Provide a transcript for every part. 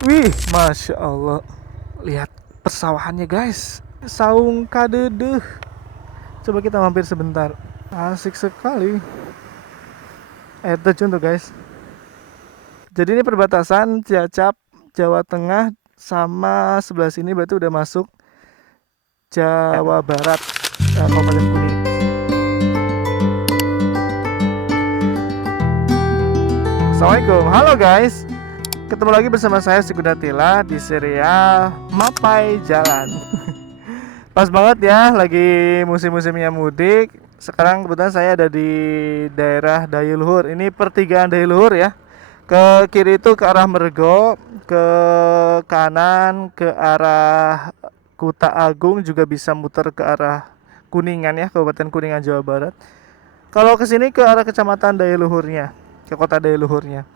Wih, Masya Allah. Lihat persawahannya guys. Saung kadedeh. Coba kita mampir sebentar. Asik sekali. Air terjun tuh guys. Jadi ini perbatasan Cilacap, Jawa Tengah sama sebelah sini berarti udah masuk Jawa Barat, Kabupaten Kuningan. Assalamualaikum, halo guys. Ketemu lagi bersama saya Sigudatila di serial Mapai Jalan. Pas banget ya, lagi musim-musimnya mudik. Sekarang kebetulan saya ada di daerah Dayuluhur. Ini pertigaan Dayuluhur ya. Ke kiri itu ke arah Mergo, ke kanan ke arah Kuta Agung, juga bisa muter ke arah Kuningan ya, Kabupaten Kuningan Jawa Barat. Kalau ke sini ke arah Kecamatan Dayuluhurnya, ke kota Dayuluhurnya.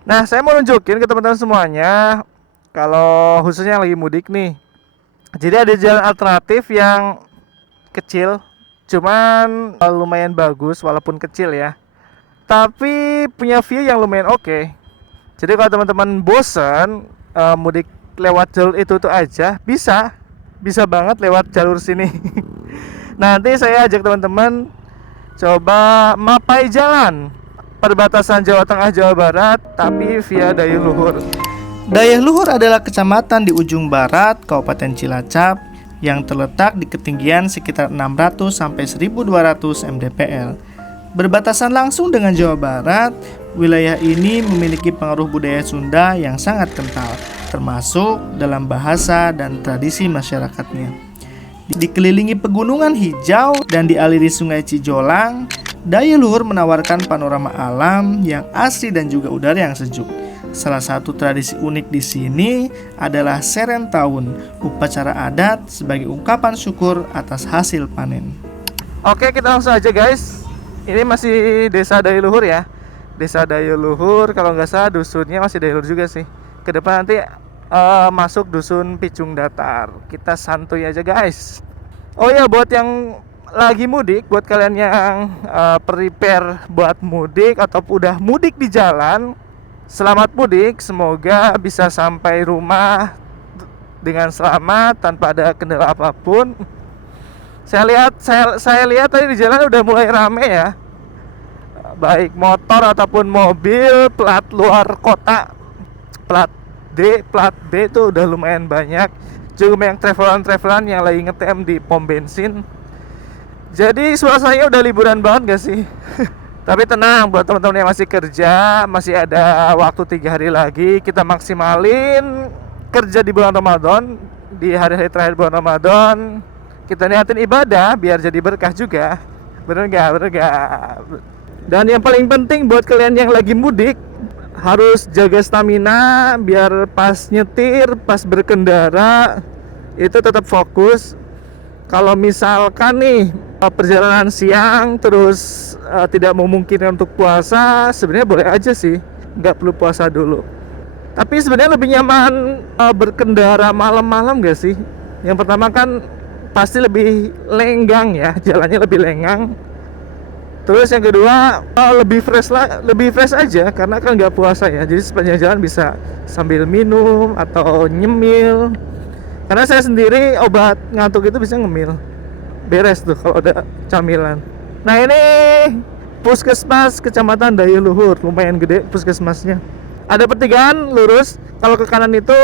Nah, saya mau nunjukin ke teman-teman semuanya, kalau khususnya yang lagi mudik nih. Jadi ada jalan alternatif yang kecil, cuman lumayan bagus walaupun kecil ya. Tapi punya view yang lumayan oke. Jadi kalau teman-teman bosen mudik lewat jalur itu tuh aja, bisa banget lewat jalur sini. Nanti saya ajak teman-teman coba mapai jalan perbatasan Jawa Tengah Jawa Barat tapi via Dayuluhur. Dayuluhur adalah kecamatan di ujung barat Kabupaten Cilacap yang terletak di ketinggian sekitar 600 sampai 1200 mdpl. Berbatasan langsung dengan Jawa Barat, wilayah ini memiliki pengaruh budaya Sunda yang sangat kental, termasuk dalam bahasa dan tradisi masyarakatnya. Dikelilingi pegunungan hijau dan dialiri Sungai Cijolang, Dayuluhur menawarkan panorama alam yang asri dan juga udara yang sejuk. Salah satu tradisi unik di sini adalah Seren Tahun, upacara adat sebagai ungkapan syukur atas hasil panen. Oke, kita langsung aja guys. Ini masih desa Dayuluhur ya. Desa Dayuluhur, kalau nggak salah dusunnya masih Dayuluhur juga sih. Ke depan nanti masuk dusun Picung Datar. Kita santuy aja guys. Oh ya, buat yang lagi mudik, buat kalian yang prepare buat mudik atau udah mudik di jalan, selamat mudik. Semoga bisa sampai rumah dengan selamat tanpa ada kendala apapun. Saya lihat tadi di jalan udah mulai rame ya, baik motor ataupun mobil plat luar kota, plat D, plat B itu udah lumayan banyak. Juga yang travelan yang lagi ngetem di pom bensin. Jadi suasananya udah liburan banget gak sih? Tapi tenang, buat teman-teman yang masih kerja, masih ada waktu 3 hari lagi. Kita maksimalin kerja di bulan Ramadan, di hari-hari terakhir bulan Ramadan. Kita niatin ibadah biar jadi berkah juga. Bener gak? Dan yang paling penting buat kalian yang lagi mudik, harus jaga stamina biar pas nyetir, pas berkendara itu tetap fokus. Kalau misalkan nih perjalanan siang terus tidak memungkinkan untuk puasa, sebenarnya boleh aja sih, nggak perlu puasa dulu. Tapi sebenarnya lebih nyaman berkendara malam-malam gak sih? Yang pertama kan pasti lebih lenggang ya, jalannya lebih lenggang. Terus yang kedua lebih fresh aja karena kan nggak puasa ya. Jadi sepanjang jalan bisa sambil minum atau nyemil. Karena saya sendiri obat ngantuk itu bisa ngemil. Beres tuh kalau ada camilan. Nah ini puskesmas Kecamatan Dayuluhur, lumayan gede puskesmasnya. Ada pertigaan lurus. Kalau ke kanan itu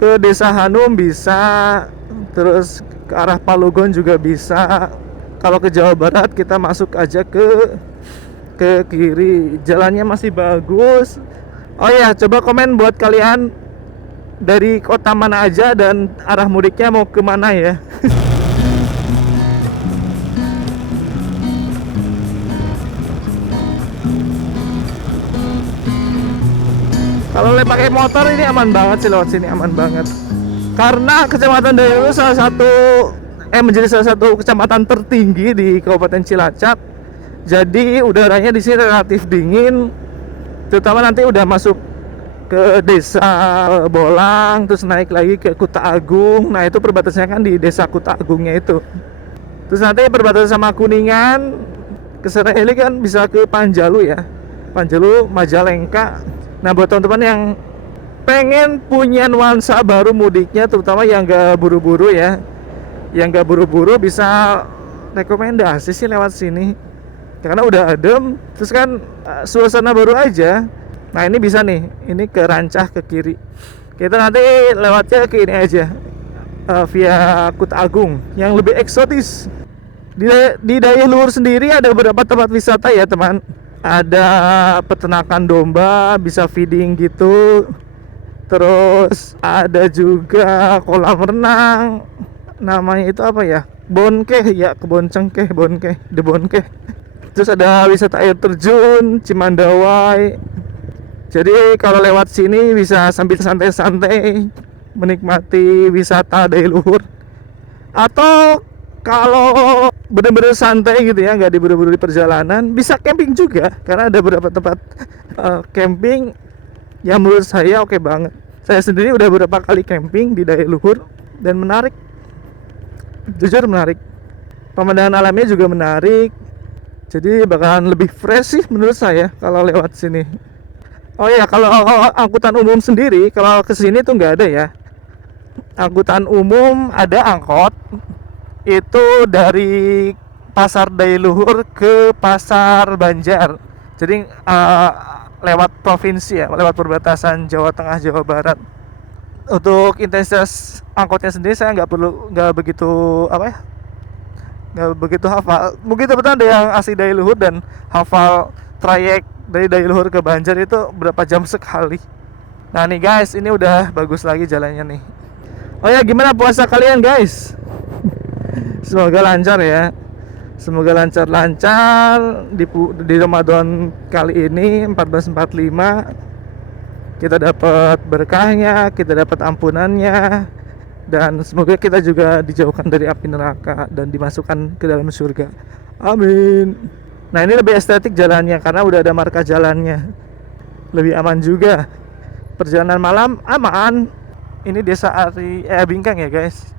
ke Desa Hanum bisa, terus ke arah Palugon juga bisa. Kalau ke Jawa Barat kita masuk aja ke kiri. Jalannya masih bagus. Oh ya, coba komen buat kalian dari kota mana aja dan arah mudiknya mau kemana ya. Kalau pakai motor ini aman banget sih, lewat sini aman banget. Karena Kecamatan Dayuluhur menjadi salah satu kecamatan tertinggi di Kabupaten Cilacap. Jadi udaranya di sini relatif dingin, terutama nanti udah masuk ke Desa Bolang, terus naik lagi ke Kuta Agung. Nah itu perbatasannya kan di Desa Kuta Agungnya itu. Terus nanti perbatasan sama Kuningan, ke sana ini kan bisa ke Panjalu ya, Panjalu, Majalengka. Nah buat teman-teman yang pengen punya nuansa baru mudiknya, terutama yang gak buru-buru ya, yang gak buru-buru, bisa rekomendasi sih lewat sini karena udah adem, terus kan suasana baru aja. Nah ini bisa nih, ini ke Rancah ke kiri, kita nanti lewatnya ke ini aja, via Kuta Agung yang lebih eksotis. Di Daya Luhur sendiri ada beberapa tempat wisata ya teman, ada peternakan domba, bisa feeding gitu. Terus ada juga kolam renang, namanya itu apa ya, Bonkeh ya, Kebon Cengkeh, Bonkeh, The Bonkeh. Terus ada wisata air terjun Cimandawai. Jadi kalau lewat sini bisa sambil santai-santai menikmati wisata Daya Luhur. Atau kalau bener-bener santai gitu ya, nggak diburu-buru di perjalanan, bisa camping juga karena ada beberapa tempat camping yang menurut saya oke banget. Saya sendiri udah beberapa kali camping di Daya Luhur dan menarik, jujur menarik. Pemandangan alamnya juga menarik, jadi bakalan lebih fresh sih menurut saya kalau lewat sini. Oh ya, kalau angkutan umum sendiri kalau kesini tuh nggak ada ya. Angkutan umum ada angkot, itu dari Pasar Daya Luhur ke Pasar Banjar. Jadi lewat provinsi ya, lewat perbatasan Jawa Tengah Jawa Barat. Untuk intensitas angkotnya sendiri saya nggak begitu apa ya, nggak begitu hafal. Mungkin teman-teman ada yang asli Daya Luhur dan hafal trayek dari Daya Luhur ke Banjar itu berapa jam sekali. Nah nih guys, ini udah bagus lagi jalannya nih. Oh ya, gimana puasa kalian guys? Semoga lancar ya. Semoga lancar-lancar di Ramadan kali ini 1445. Kita dapat berkahnya, kita dapat ampunannya, dan semoga kita juga dijauhkan dari api neraka dan dimasukkan ke dalam surga. Amin. Nah ini lebih estetik jalannya karena udah ada marka jalannya. Lebih aman juga. Perjalanan malam aman. Ini desa Bingkang ya guys.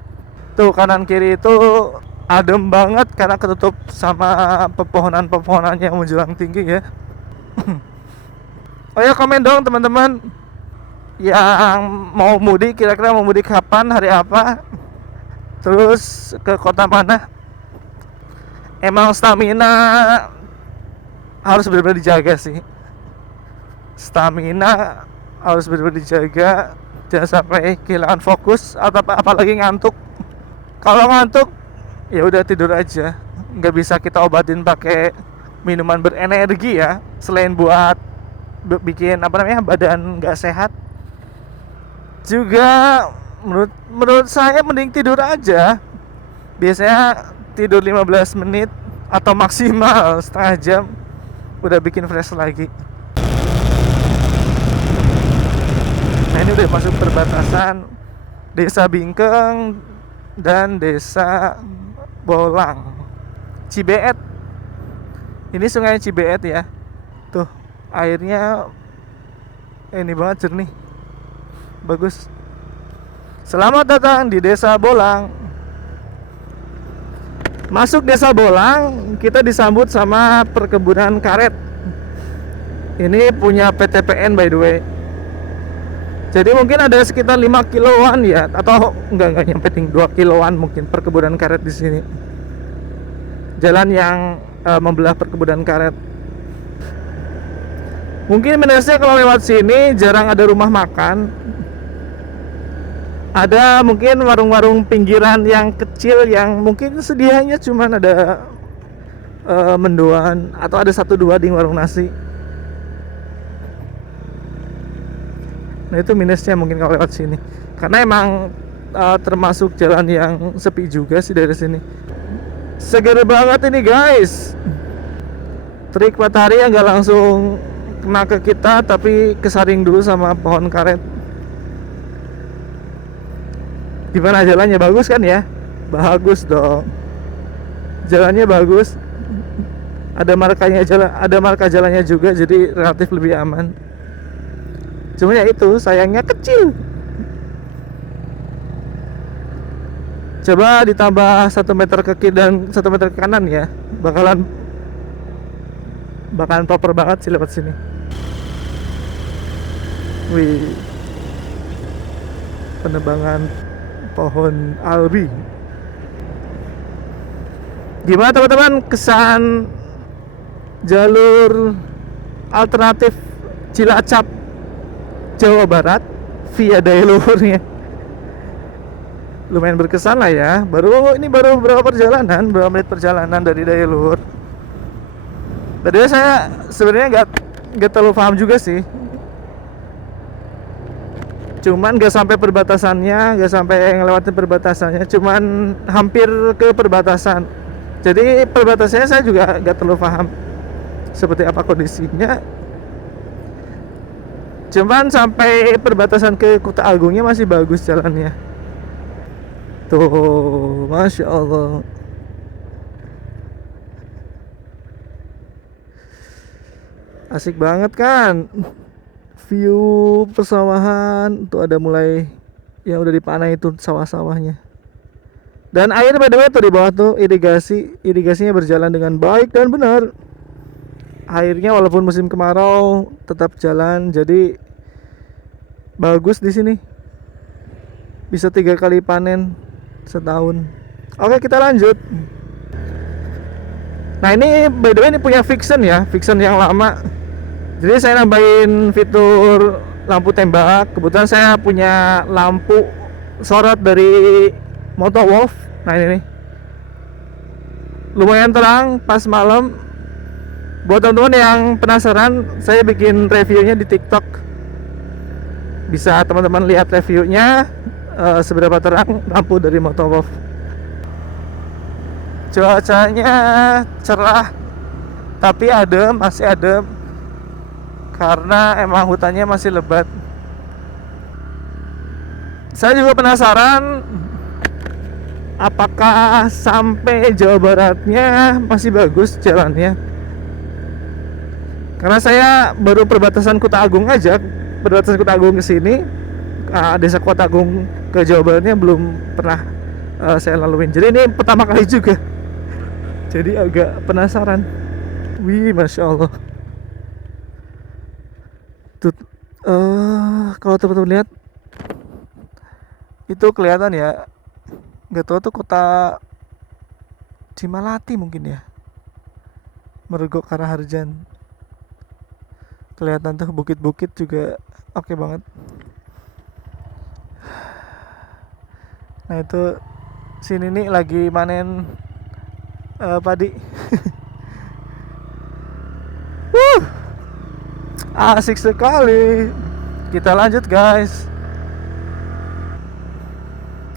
Tuh kanan kiri itu adem banget karena ketutup sama pepohonan-pepohonan yang menjulang tinggi ya. Oh ya, komen dong teman-teman yang mau mudik, kira-kira mau mudik kapan, hari apa, terus ke kota mana. Emang stamina harus benar-benar dijaga sih. Stamina harus benar-benar dijaga, jangan sampai kehilangan fokus atau apalagi ngantuk. Kalau ngantuk ya udah tidur aja, nggak bisa kita obatin pakai minuman berenergi ya, selain buat bikin apa namanya badan nggak sehat. Juga menurut saya mending tidur aja. Biasanya tidur 15 menit atau maksimal setengah jam udah bikin fresh lagi. Nah ini udah masuk perbatasan Desa Bingkeng dan Desa Bolang, Cibeet. Ini sungai Cibeet ya. Tuh airnya ini banget, jernih, bagus. Selamat datang di Desa Bolang. Masuk Desa Bolang, kita disambut sama perkebunan karet. Ini punya PTPN by the way. Jadi mungkin ada sekitar 5 kiloan ya, atau enggak nyampe 2 kiloan mungkin perkebunan karet di sini. Jalan yang membelah perkebunan karet. Mungkin minusnya kalau lewat sini jarang ada rumah makan. Ada mungkin warung-warung pinggiran yang kecil yang mungkin sedianya cuman ada mendoan atau ada 1-2 di warung nasi. Nah itu minusnya mungkin kalau lewat sini, karena emang termasuk jalan yang sepi juga sih dari sini. Seger banget ini guys. Terik matahari yang nggak langsung kena ke kita, tapi kesaring dulu sama pohon karet. Gimana jalannya, bagus kan ya? Bagus dong. Jalannya bagus. Ada marka jalannya juga, jadi relatif lebih aman. Cuma ya itu sayangnya kecil. Coba ditambah 1 meter ke kiri dan 1 meter ke kanan ya, bakalan proper banget sih lewat sini. Wih, penebangan pohon albi. Gimana teman-teman kesan jalur alternatif Cilacap Jawa Barat via daya luhurnya? Lumayan berkesan lah ya. Baru berapa menit perjalanan dari daya luhur. Tadinya saya sebenarnya nggak terlalu paham juga sih. Cuman nggak sampai perbatasannya, nggak sampai ngelewatin perbatasannya, cuman hampir ke perbatasan. Jadi perbatasannya saya juga nggak terlalu paham seperti apa kondisinya. Cuman sampai perbatasan ke Kota Agungnya masih bagus jalannya. Tuh, Masya Allah. Asik banget kan? View persawahan. Tuh ada mulai yang udah dipanai itu sawah-sawahnya. Dan air by the way tuh di bawah tuh irigasinya berjalan dengan baik dan benar. Airnya walaupun musim kemarau tetap jalan, jadi bagus di sini. Bisa 3 kali panen setahun. Oke, kita lanjut. Nah ini by the way ini punya Vixen ya, Vixen yang lama. Jadi saya nambahin fitur lampu tembak. Kebetulan saya punya lampu sorot dari Motowolf. Nah ini nih, lumayan terang pas malam. Buat teman-teman yang penasaran, saya bikin reviewnya di TikTok. Bisa teman-teman lihat reviewnya seberapa terang lampu dari Motowolf. Cuacanya cerah, tapi masih adem karena emang hutannya masih lebat. Saya juga penasaran apakah sampai Jawa Baratnya masih bagus jalannya. Karena saya baru perbatasan Kota Agung aja, perbatasan Kota Agung ke sini, desa Kota Agung ke Jawa Baratnya belum pernah saya laluin. Jadi ini pertama kali juga. Jadi agak penasaran. Wih, Masya Allah. Tuh, kalau teman-teman lihat, itu kelihatan ya. Nggak tahu tuh kota Cimalati mungkin ya, Mergo Karaharjan. Kelihatan tuh bukit-bukit juga oke banget. Nah itu sini nih lagi manen padi. Asik sekali. Kita lanjut guys.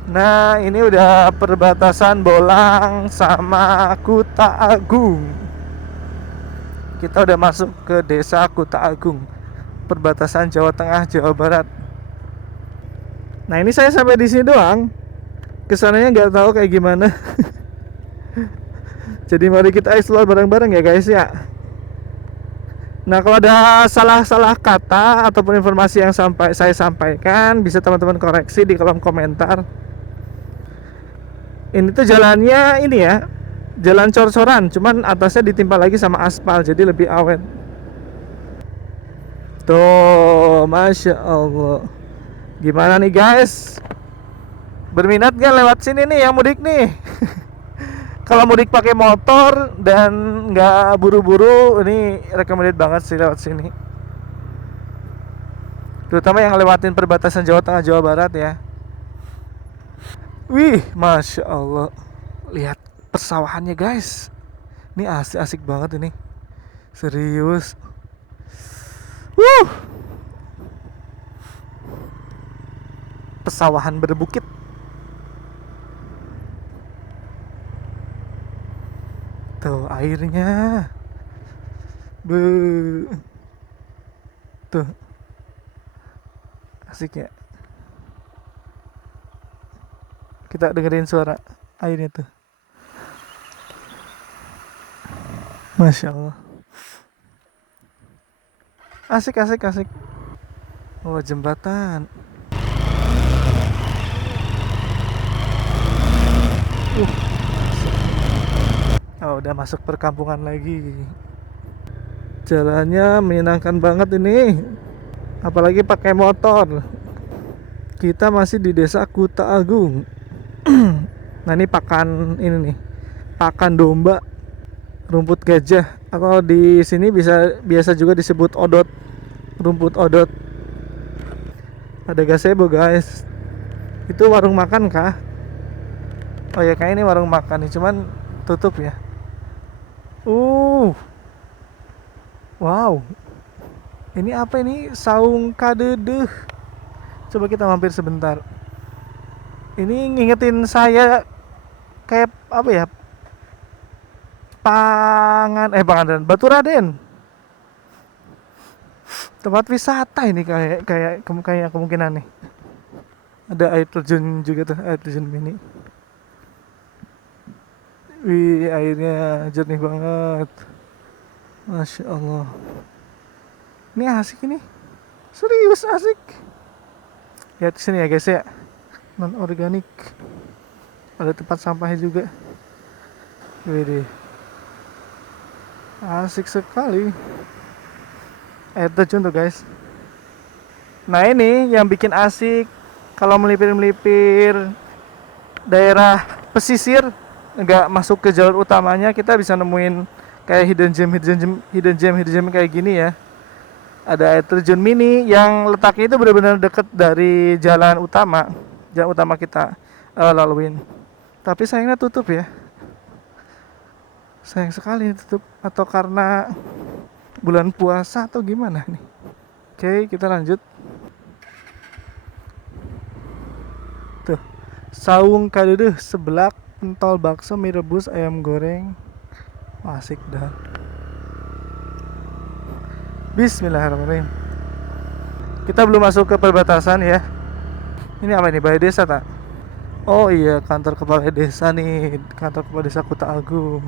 Nah ini udah perbatasan Bolang sama Kuta Agung. Kita udah masuk ke desa Kuta Agung, perbatasan Jawa Tengah Jawa Barat. Nah ini saya sampai di sini doang. Kesananya nggak tahu kayak gimana. Jadi mari kita explore bareng-bareng ya guys ya. Nah kalau ada salah-salah kata ataupun informasi yang saya sampaikan, bisa teman-teman koreksi di kolom komentar. Ini tuh jalannya ini ya, jalan cor-coran, cuman atasnya ditimpa lagi sama aspal, jadi lebih awet. Tuh, Masya Allah. Gimana nih guys? Berminat gak lewat sini nih yang mudik nih? Kalau mudik pakai motor dan nggak buru-buru, ini recommended banget sih lewat sini. Terutama yang lewatin perbatasan Jawa Tengah Jawa Barat ya. Wih, Masya Allah. Lihat persawahannya guys. Ini asik banget ini. Serius. Pesawahan berbukit. Tuh airnya. Tuh. Asik ya. Kita dengerin suara airnya tuh. Masya Allah. Asik. Oh, jembatan. Oh, udah masuk perkampungan lagi. Jalannya menyenangkan banget ini. Apalagi pakai motor. Kita masih di Desa Kuta Agung. Nah ini pakan ini nih, pakan domba, rumput gajah. Atau di sini biasa juga disebut odot, rumput odot. Ada gazebo guys. Itu warung makan kah? Oh ya kayak ini warung makan nih, cuman tutup ya. Wow. Ini apa ini? Saung kadedeh. Coba kita mampir sebentar. Ini ngingetin saya kayak apa ya? Pangandaran, Baturaden. Tempat wisata ini kayak kemungkinan nih. Ada air terjun juga tuh, air terjun mini. Wih, airnya jernih banget. Masya Allah. Ini asik ini. Serius asik. Lihat sini ya guys ya. Non organik. Ada tempat sampahnya juga. Wih, asik sekali. Air terjun tuh guys. Nah ini yang bikin asik. Kalau melipir-melipir daerah pesisir, nggak masuk ke jalur utamanya, kita bisa nemuin kayak hidden gem kayak gini ya. Ada air terjun mini yang letaknya itu benar-benar deket dari jalan utama kita laluin. Tapi sayangnya tutup ya. Sayang sekali tutup, atau karena bulan puasa atau gimana nih. Oke, kita lanjut. Tuh, saung kadedeh, sebelak, pentol bakso, mie rebus, ayam goreng. Asik dah. Bismillahirrahmanirrahim. Kita belum masuk ke perbatasan ya. Ini apa ini? Balai desa tak? Oh iya, kantor kepala desa nih. Kantor kepala desa Kuta Agung.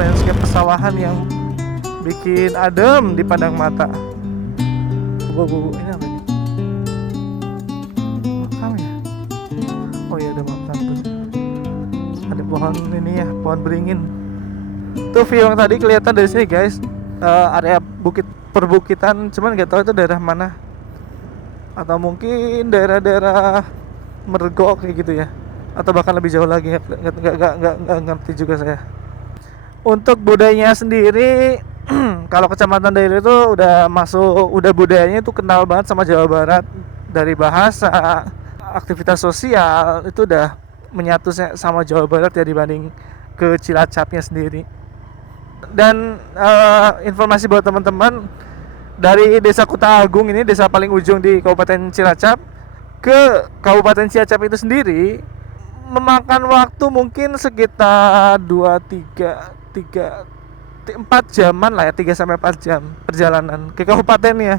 Landscape pesawahan yang bikin adem di pandang mata. Ini apa ini? Makam ya? Oh iya, ada makam tuh. Ada pohon ini ya, pohon beringin. Tuh view yang tadi kelihatan dari sini guys. Area perbukitan, cuman nggak tahu itu daerah mana. Atau mungkin daerah-daerah Mergo kayak gitu ya. Atau bahkan lebih jauh lagi, nggak ngerti juga saya. Untuk budayanya sendiri, kalau Kecamatan Dairi itu udah budayanya itu kenal banget sama Jawa Barat. Dari bahasa, aktivitas sosial itu udah menyatu sama Jawa Barat ya, dibanding ke Cilacapnya sendiri. Dan informasi buat teman-teman, dari Desa Kuta Agung ini, desa paling ujung di Kabupaten Cilacap, ke Kabupaten Cilacap itu sendiri memakan waktu mungkin sekitar 4 jaman lah ya, 3 sampai 4 jam perjalanan ke kabupatennya.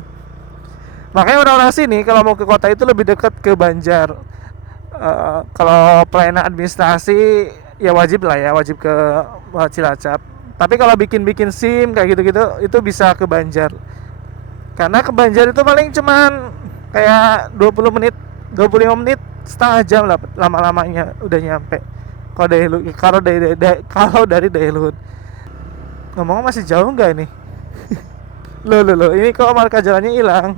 Makanya orang-orang sini kalau mau ke kota itu lebih dekat ke Banjar. Kalau pelayanan administrasi ya wajib ke Cilacap. Tapi kalau bikin SIM kayak gitu-gitu itu bisa ke Banjar. Karena ke Banjar itu paling cuman kayak 20 menit, 25 menit, setengah jam lah lama-lamanya udah nyampe. Kalau dari Dailuhur. Ngomong masih jauh nggak ini? Loh, ini kok marka jalannya hilang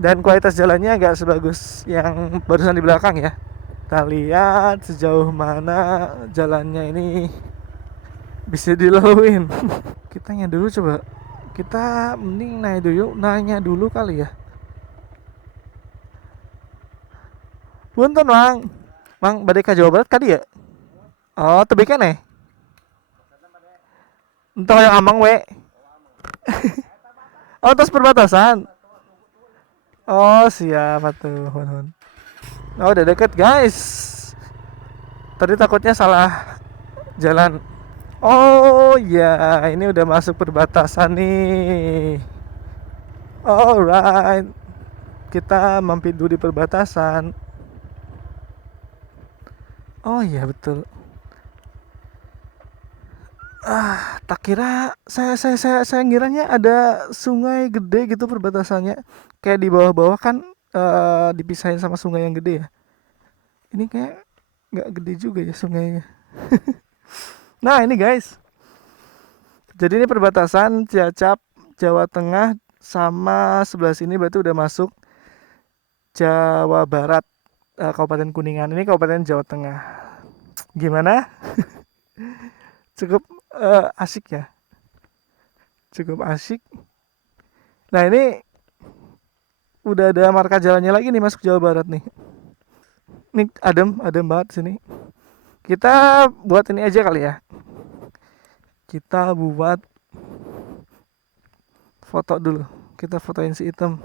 dan kualitas jalannya nggak sebagus yang barusan di belakang ya. Kita lihat sejauh mana jalannya ini bisa dilaluin. Kita nanya dulu coba. Kita mending nanya dulu kali ya. Punten Mang badai ka Jawa Barat kadi ya? Oh, tebih keneh. Entah yang amang we. Oh, terus perbatasan. Oh, siap atuh. Oh, udah deket, guys. Tadi takutnya salah jalan. Oh, ya, ini udah masuk perbatasan nih. Alright. Kita mampir dulu di perbatasan. Oh, iya betul. Tak kira saya ngiranya ada sungai gede gitu perbatasannya. Kayak di bawah-bawah kan dipisahin sama sungai yang gede ya. Ini kayak nggak gede juga ya sungainya. Nah ini guys, jadi ini perbatasan Cilacap, Jawa Tengah sama sebelah sini berarti udah masuk Jawa Barat, Kabupaten Kuningan. Ini Kabupaten Jawa Tengah. Gimana? Cukup asik ya, cukup asik. Nah ini udah ada marka jalannya lagi nih masuk Jawa Barat nih. Ini adem banget sini. Kita buat ini aja kali ya. Kita buat foto dulu. Kita fotoin si Item.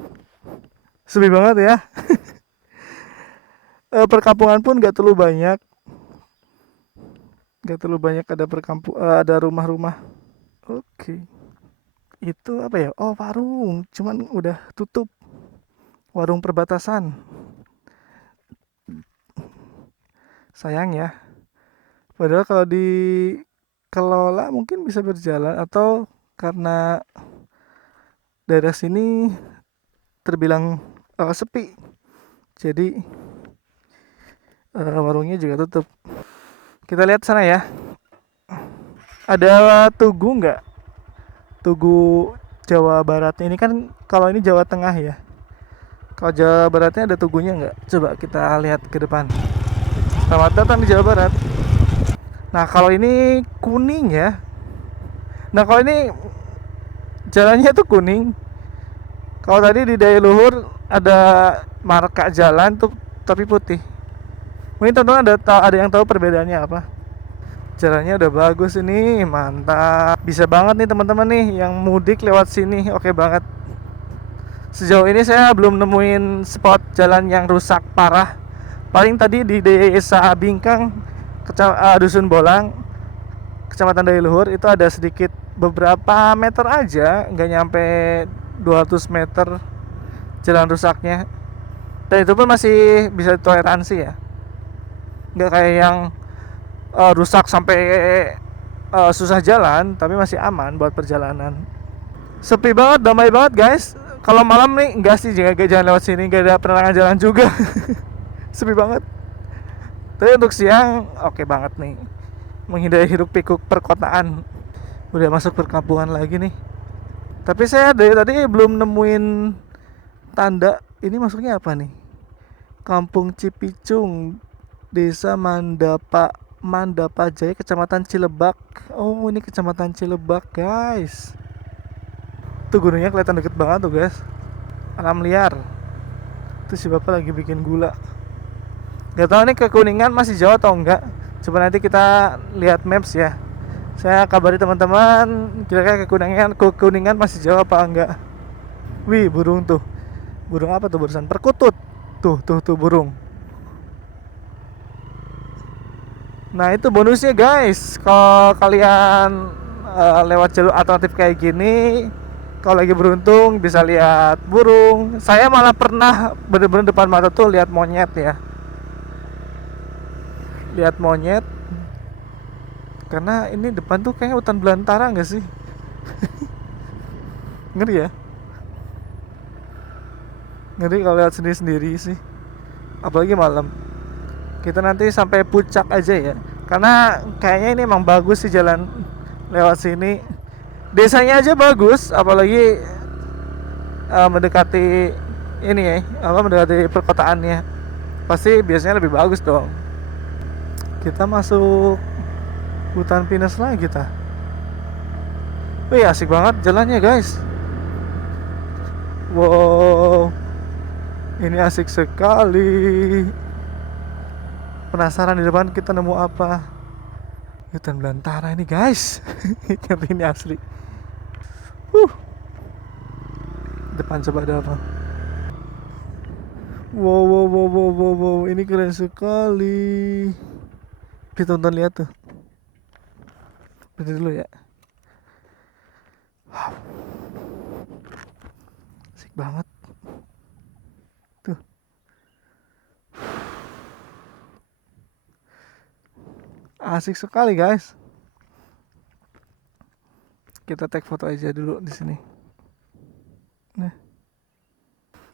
Sepi banget ya. Perkampungan pun gak terlalu banyak. Gak terlalu banyak ada ada rumah-rumah. Oke. Itu apa ya? Oh, warung. Cuman udah tutup. Warung perbatasan. Sayang ya. Padahal kalau dikelola mungkin bisa berjalan atau karena daerah sini terbilang sepi. Jadi warungnya juga tutup. Kita lihat sana ya. Ada tugu nggak? Tugu Jawa Baratnya ini kan kalau ini Jawa Tengah ya. Kalau Jawa Baratnya ada tugunya nggak? Coba kita lihat ke depan. Selamat datang di Jawa Barat. Nah kalau ini kuning ya. Nah kalau ini jalannya tuh kuning. Kalau tadi di Daya Luhur ada marka jalan tuh tapi putih. Mungkin teman-teman ada yang tahu perbedaannya apa? Jalannya udah bagus ini, mantap. Bisa banget nih teman-teman nih yang mudik lewat sini. Oke banget. Sejauh ini saya belum nemuin spot jalan yang rusak parah. Paling tadi di Desa Bingkang, Dusun Bolang, Kecamatan Daya Luhur itu ada sedikit beberapa meter aja, nggak nyampe 200 meter jalan rusaknya. Dan itu pun masih bisa ditoleransi ya. Nggak kayak yang rusak sampai susah jalan, tapi masih aman buat perjalanan. Sepi banget, damai banget guys. Kalau malam nih enggak sih, jangan lewat sini, nggak ada penerangan jalan juga. Sepi banget. Tapi untuk siang oke banget nih, menghindari hiruk pikuk perkotaan. Udah masuk perkampungan lagi nih. Tapi saya dari tadi belum nemuin tanda ini masuknya apa nih. Kampung Cipicung, Desa Mandapa Jaya, Kecamatan Cilebak. Oh ini Kecamatan Cilebak guys. Tuh gunungnya kelihatan deket banget tuh guys. Alam liar. Tuh si bapak lagi bikin gula. Gak tahu nih ke Kuningan masih jauh atau enggak. Coba nanti kita lihat maps ya. Saya kabari teman-teman kira-kira ke Kuningan masih jauh apa enggak. Wih burung tuh. Burung apa tuh barusan? Perkutut. Tuh burung. Nah itu bonusnya guys. Kalau kalian lewat jalur alternatif kayak gini, kalau lagi beruntung bisa lihat burung. Saya malah pernah bener-bener depan mata tuh lihat monyet ya. Lihat monyet. Karena ini depan tuh kayaknya hutan belantara nggak sih? Ngeri ya. Ngeri kalau lihat sendiri-sendiri sih. Apalagi malam. Kita nanti sampai puncak aja ya. Karena kayaknya ini emang bagus sih jalan lewat sini. Desanya aja bagus, apalagi mendekati ini ya, mendekati perkotaannya. Pasti biasanya lebih bagus dong. Kita masuk hutan pinus lagi kita. Wih asik banget jalannya guys. Wow, ini asik sekali. Penasaran di depan kita nemu apa? Hutan belantara ini guys. Ini asli. Depan coba ada apa? Wow, ini keren sekali. Kita tonton lihat tuh. Berhenti dulu ya. Wow. Asik banget. Tuh. Asik sekali guys. Kita tag foto aja dulu di sini. Nah,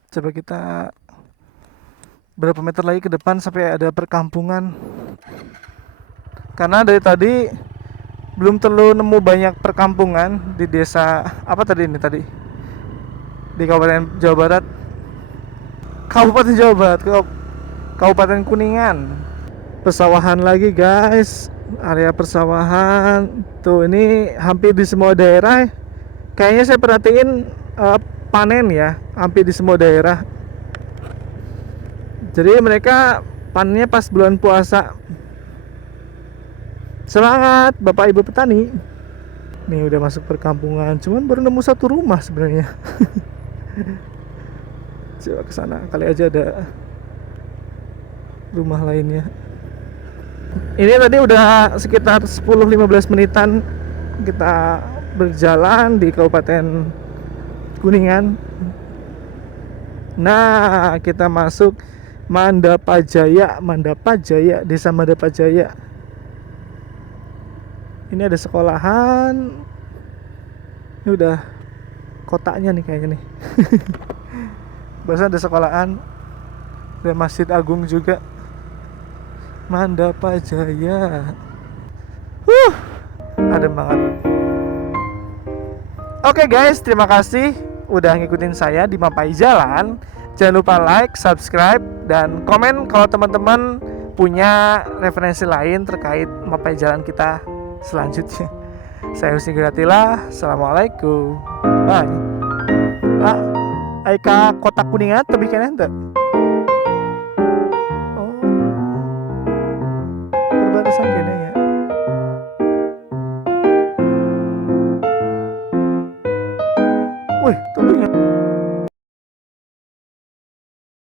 coba kita berapa meter lagi ke depan sampai ada perkampungan. Karena dari tadi belum terlalu nemu banyak perkampungan di desa apa tadi ini tadi di Kabupaten Jawa Barat. Kabupaten Jawa Barat, Kabupaten Kuningan. Persawahan lagi guys, area persawahan. Tuh ini hampir di semua daerah. Kayaknya saya perhatiin panen ya, hampir di semua daerah. Jadi mereka panennya pas bulan puasa. Semangat Bapak Ibu petani. Nih udah masuk perkampungan, cuman baru nemu satu rumah sebenarnya. Coba ke sana kali aja ada rumah lainnya. Ini tadi udah sekitar 10-15 menitan kita berjalan di Kabupaten Kuningan. Nah, kita masuk Mandapajaya, Desa Mandapajaya. Ini ada sekolahan. Ini udah kotanya nih kayaknya nih. Bahasa ada sekolahan, ada Masjid Agung juga. Mandapajaya. Adem banget. Oke guys, terima kasih udah ngikutin saya di Mapai Jalan. Jangan lupa like, subscribe, dan komen kalau teman-teman punya referensi lain terkait Mapai Jalan kita selanjutnya. Saya Husni Gudatila. Assalamualaikum. Bye. Aika kota Kuningan tapi kena ente. Oh. Berbatasan kene ya.